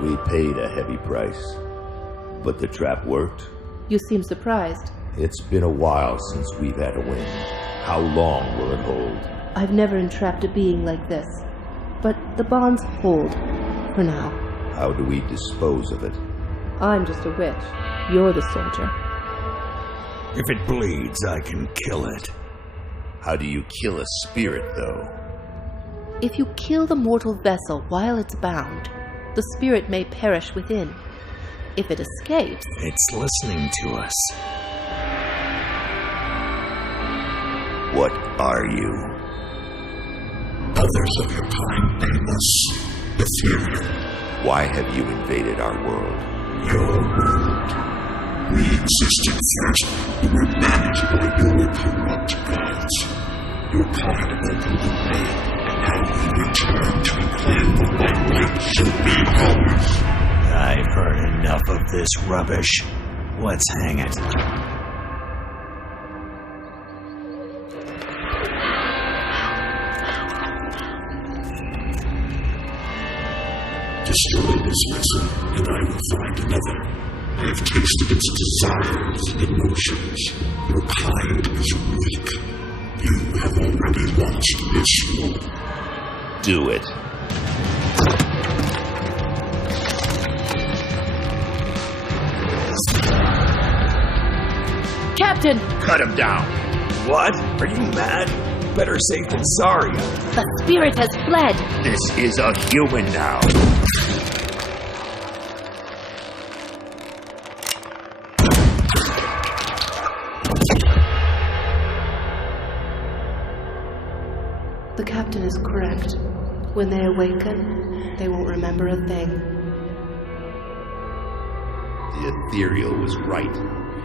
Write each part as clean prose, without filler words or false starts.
We paid a heavy price, but the trap worked. You seem surprised. It's been a while since we've had a win. How long will it hold? I've never entrapped a being like this, but the bonds hold, for now. How do we dispose of it? I'm just a witch. You're the soldier. If it bleeds, I can kill it. How do you kill a spirit, though? If you kill the mortal vessel while it's bound, the spirit may perish within. If it escapes... It's listening to us. What are you? Others of your kind name us ethereal. Why have you invaded our world? Your world. We existed first, but were managed by your corrupt gods. Your kind opened the way, and now we return to claim what by right should be ours. I've heard enough of this rubbish. Let's hang it. Destroy this vessel, and I will find another. I have tasted its desires and emotions. Your kind is weak. You have already lost this war. Do it. Captain! Cut him down! What? Are you mad? Better safe than sorry. The spirit has fled! This is a human now. The captain is correct. When they awaken, they won't remember a thing. The ethereal was right.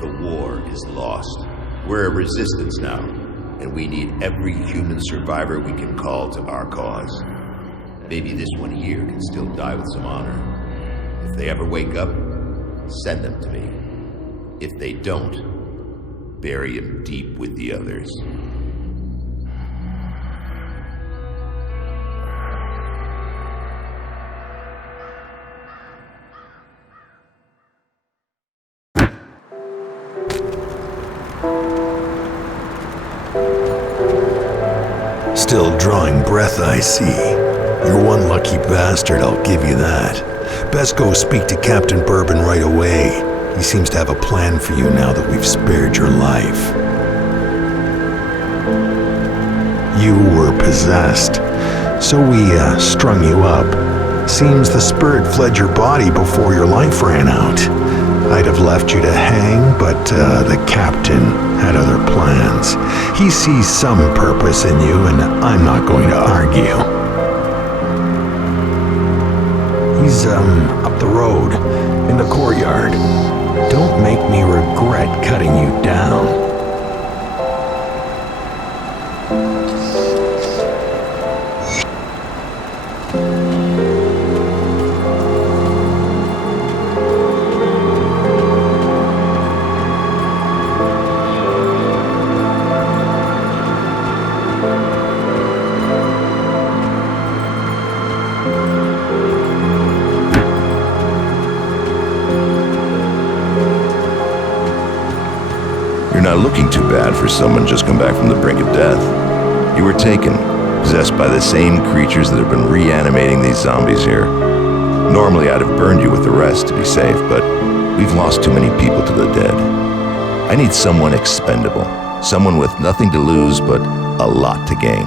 The war is lost. We're a resistance now, and we need every human survivor we can call to our cause. Maybe this one here can still die with some honor. If they ever wake up, send them to me. If they don't, bury him deep with the others. Still drawing breath, I see. You're one lucky bastard, I'll give you that. Best go speak to Captain Bourbon right away. He seems to have a plan for you now that we've spared your life. You were possessed, so we strung you up. Seems the spirit fled your body before your life ran out. I'd have left you to hang, but the captain had other plans. He sees some purpose in you, and I'm not going to argue. He's up the road, in the courtyard. Don't make me regret cutting you down. You're not looking too bad for someone just come back from the brink of death. You were taken, possessed by the same creatures that have been reanimating these zombies here. Normally I'd have burned you with the rest to be safe, but we've lost too many people to the dead. I need someone expendable, someone with nothing to lose but a lot to gain.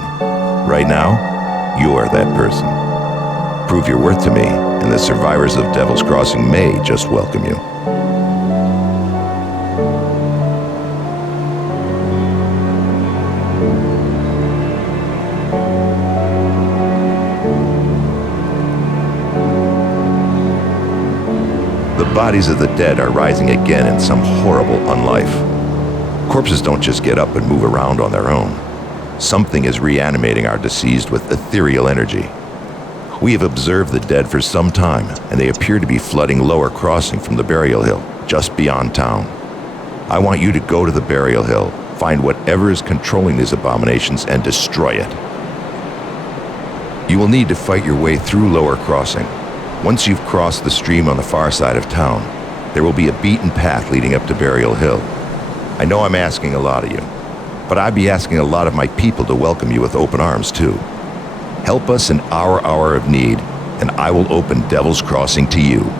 Right now, you're that person. Prove your worth to me, and the survivors of Devil's Crossing may just welcome you. The bodies of the dead are rising again in some horrible unlife. Corpses don't just get up and move around on their own. Something is reanimating our deceased with ethereal energy. We have observed the dead for some time, and they appear to be flooding Lower Crossing from the burial hill, just beyond town. I want you to go to the burial hill, find whatever is controlling these abominations, and destroy it. You will need to fight your way through Lower Crossing. Once you've crossed the stream on the far side of town, there will be a beaten path leading up to Burial Hill. I know I'm asking a lot of you, but I'd be asking a lot of my people to welcome you with open arms, too. Help us in our hour of need, and I will open Devil's Crossing to you.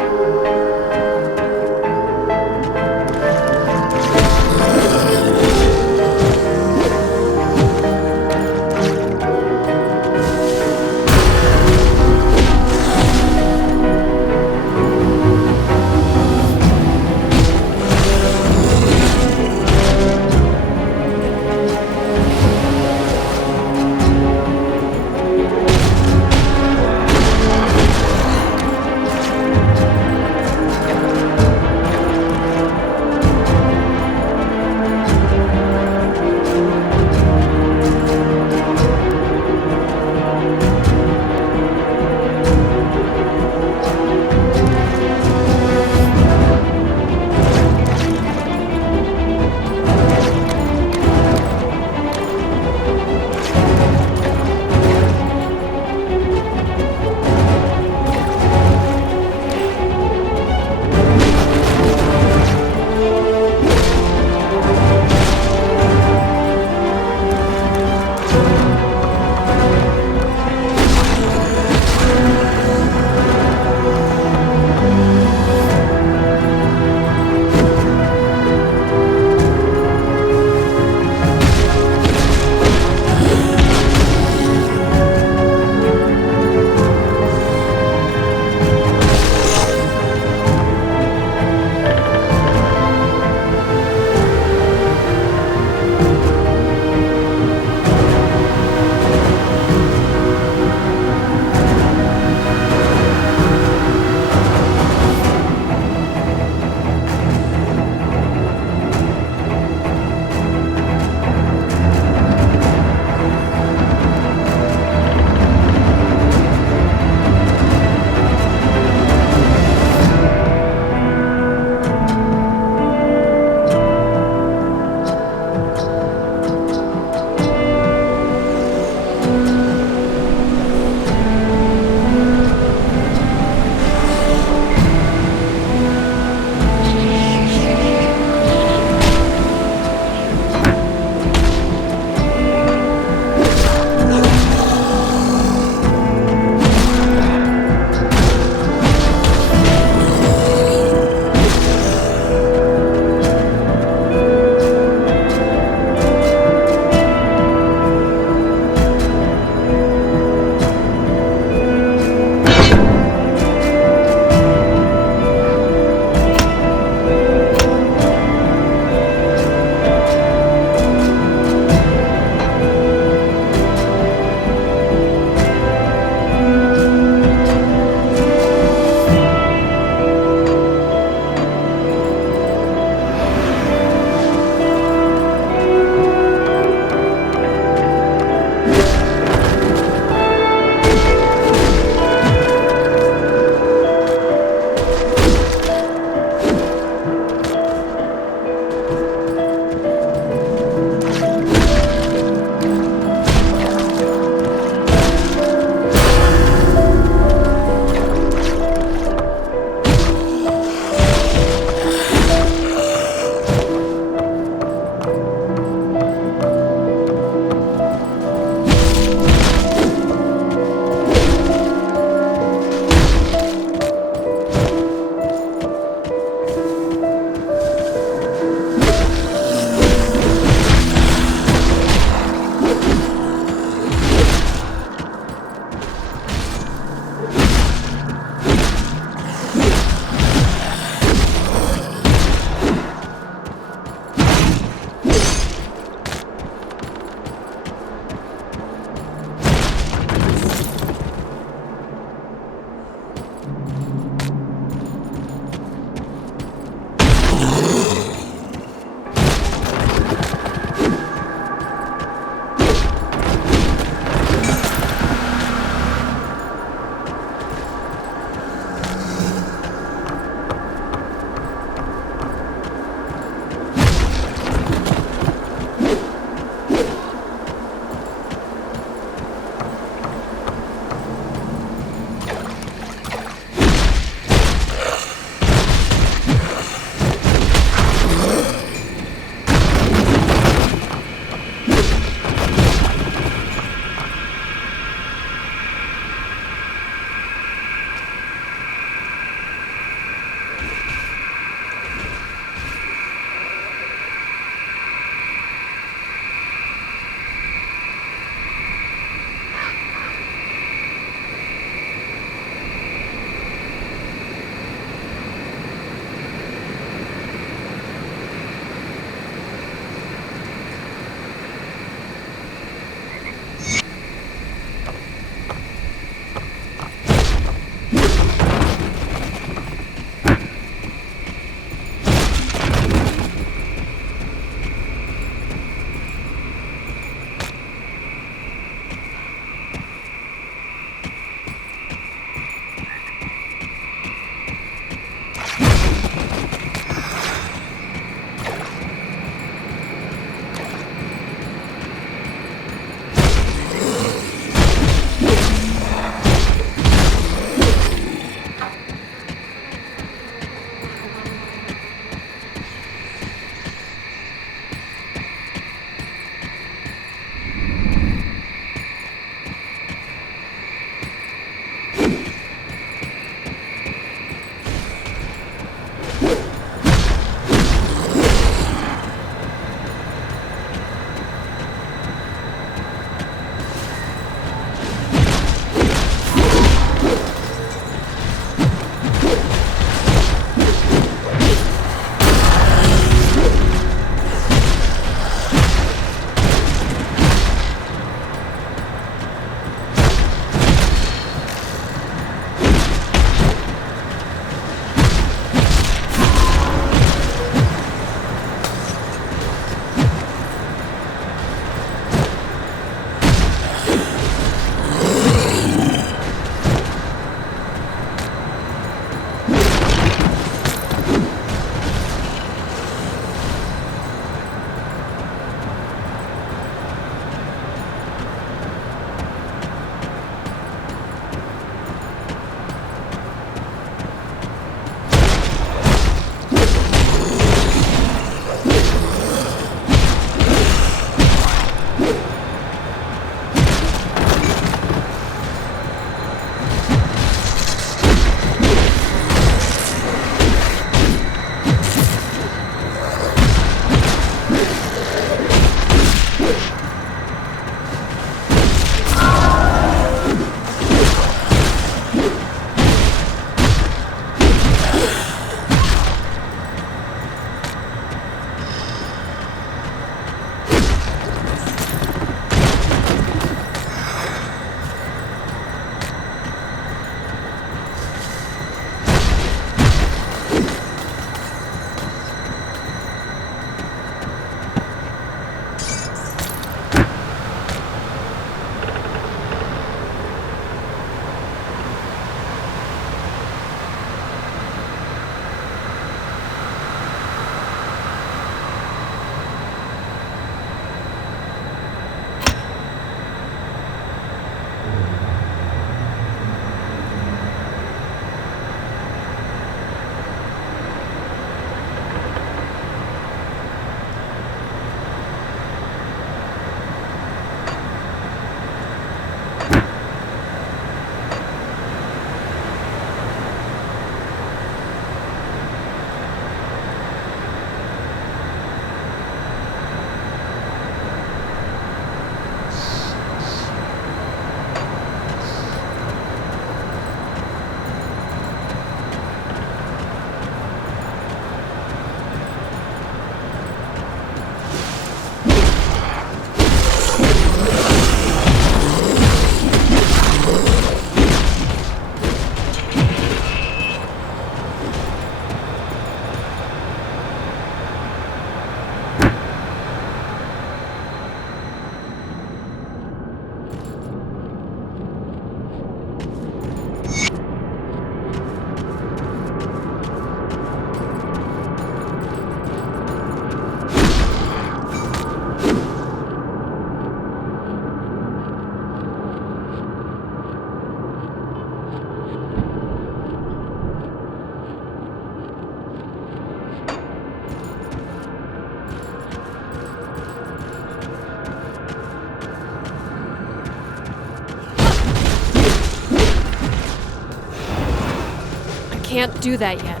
can't do that yet.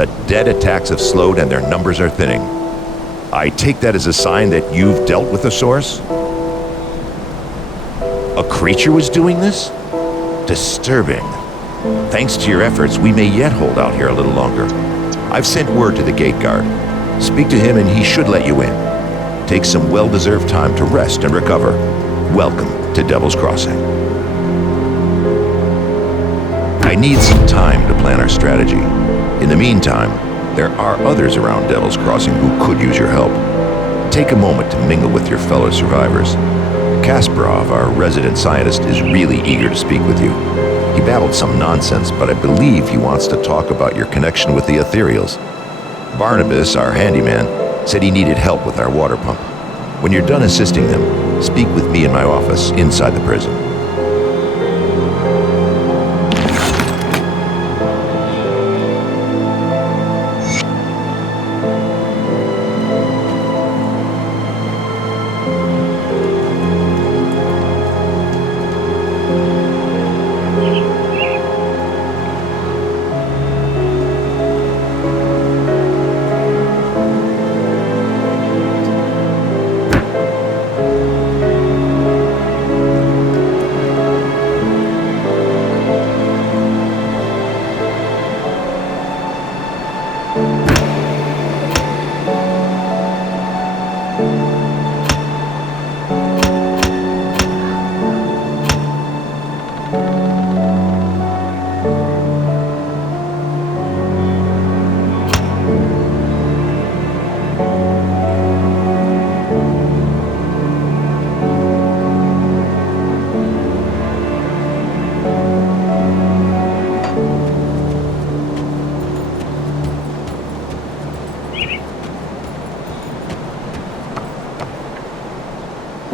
The dead attacks have slowed and their numbers are thinning. I take that as a sign that you've dealt with the source? A creature was doing this? Disturbing. Thanks to your efforts, we may yet hold out here a little longer. I've sent word to the gate guard. Speak to him and he should let you in. Take some well-deserved time to rest and recover. Welcome to Devil's Crossing. I need some time to plan our strategy. In the meantime, there are others around Devil's Crossing who could use your help. Take a moment to mingle with your fellow survivors. Kasparov, our resident scientist, is really eager to speak with you. He babbled some nonsense, but I believe he wants to talk about your connection with the Ethereals. Barnabas, our handyman, said he needed help with our water pump. When you're done assisting them, speak with me in my office inside the prison.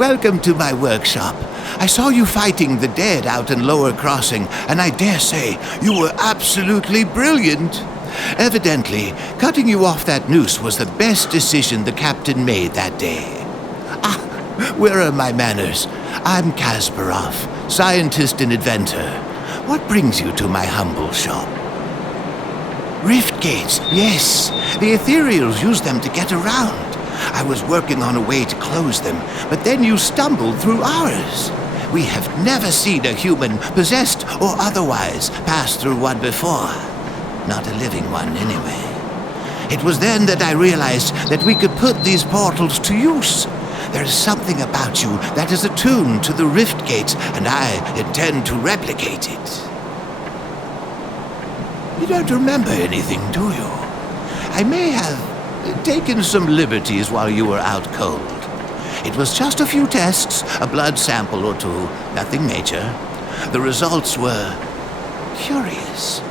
welcome to my workshop. I saw you fighting the dead out in Lower Crossing, and I dare say you were absolutely brilliant. Evidently, cutting you off that noose was the best decision the captain made that day. Ah, where are my manners? I'm Kasparov, scientist and inventor. What brings you to my humble shop? Rift gates, yes. The ethereals use them to get around. I was working on a way to close them, but then you stumbled through ours. We have never seen a human, possessed or otherwise, pass through one before. Not a living one, anyway. It was then that I realized that we could put these portals to use. There is something about you that is attuned to the rift gates, and I intend to replicate it. You don't remember anything, do you? I may have taken some liberties while you were out cold. It was just a few tests, a blood sample or two, nothing major. The results were curious.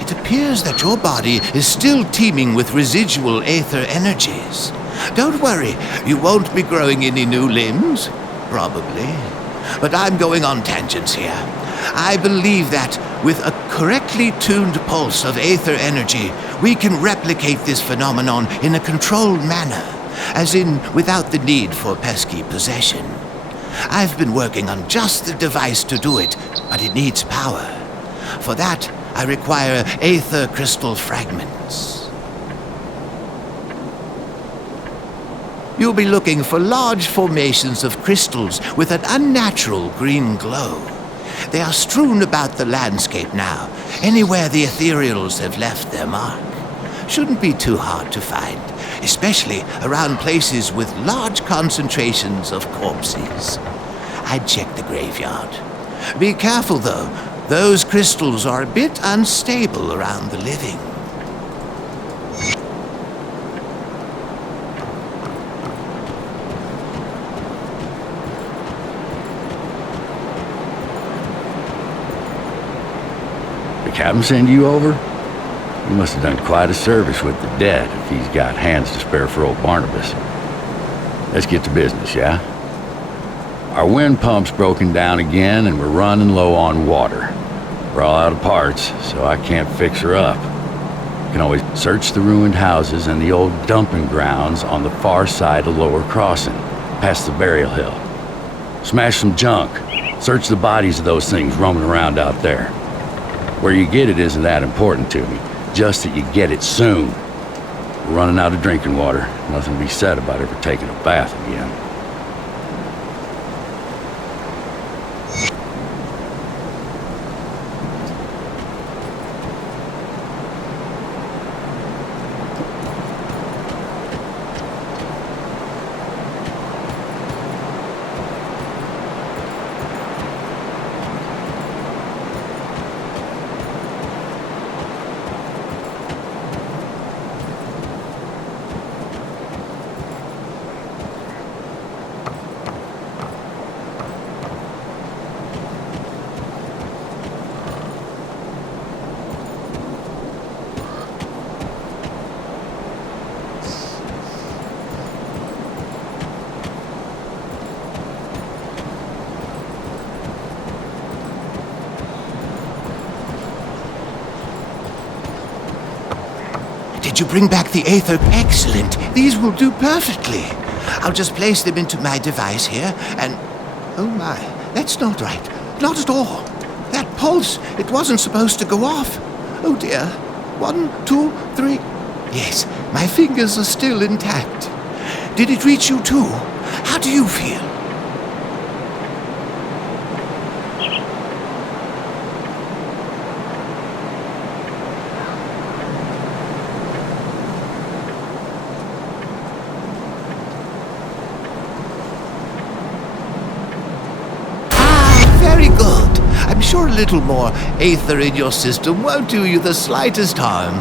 It appears that your body is still teeming with residual aether energies. Don't worry, you won't be growing any new limbs. Probably. But I'm going on tangents here. I believe that with a correctly tuned pulse of aether energy, we can replicate this phenomenon in a controlled manner, as in without the need for pesky possession. I've been working on just the device to do it, but it needs power. For that, I require aether crystal fragments. You'll be looking for large formations of crystals with an unnatural green glow. They are strewn about the landscape now, anywhere the ethereals have left their mark. Shouldn't be too hard to find, especially around places with large concentrations of corpses. I'd check the graveyard. Be careful, though. Those crystals are a bit unstable around the living. The captain send you over? He must have done quite a service with the dead if he's got hands to spare for old Barnabas. Let's get to business, yeah? Our wind pump's broken down again and we're running low on water. We're all out of parts, so I can't fix her up. You can always search the ruined houses and the old dumping grounds on the far side of Lower Crossing, past the burial hill. Smash some junk. Search the bodies of those things roaming around out there. Where you get it isn't that important to me, just that you get it soon. We're running out of drinking water. Nothing to be said about ever taking a bath again. Did you bring back the aether? Excellent. These will do perfectly. I'll just place them into my device here and... Oh my, that's not right. Not at all. That pulse, it wasn't supposed to go off. Oh dear. 1, 2, 3... Yes, my fingers are still intact. Did it reach you too? How do you feel? Very good. I'm sure a little more aether in your system won't do you the slightest harm.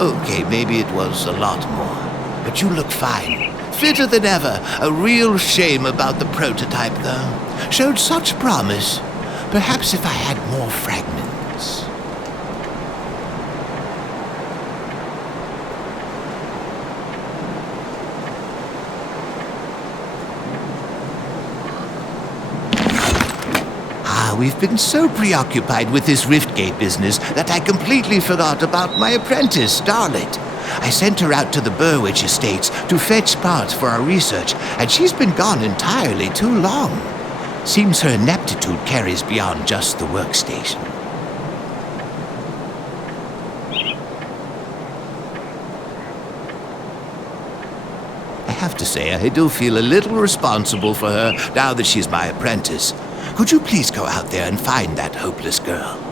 Okay, maybe it was a lot more. But you look fine. Fitter than ever. A real shame about the prototype, though. Showed such promise. Perhaps if I had more fragments. we've been so preoccupied with this Riftgate business that I completely forgot about my apprentice, Starlet. I sent her out to the Burwich estates to fetch parts for our research, and she's been gone entirely too long. Seems her ineptitude carries beyond just the workstation. I have to say, I do feel a little responsible for her now that she's my apprentice. Could you please go out there and find that hopeless girl?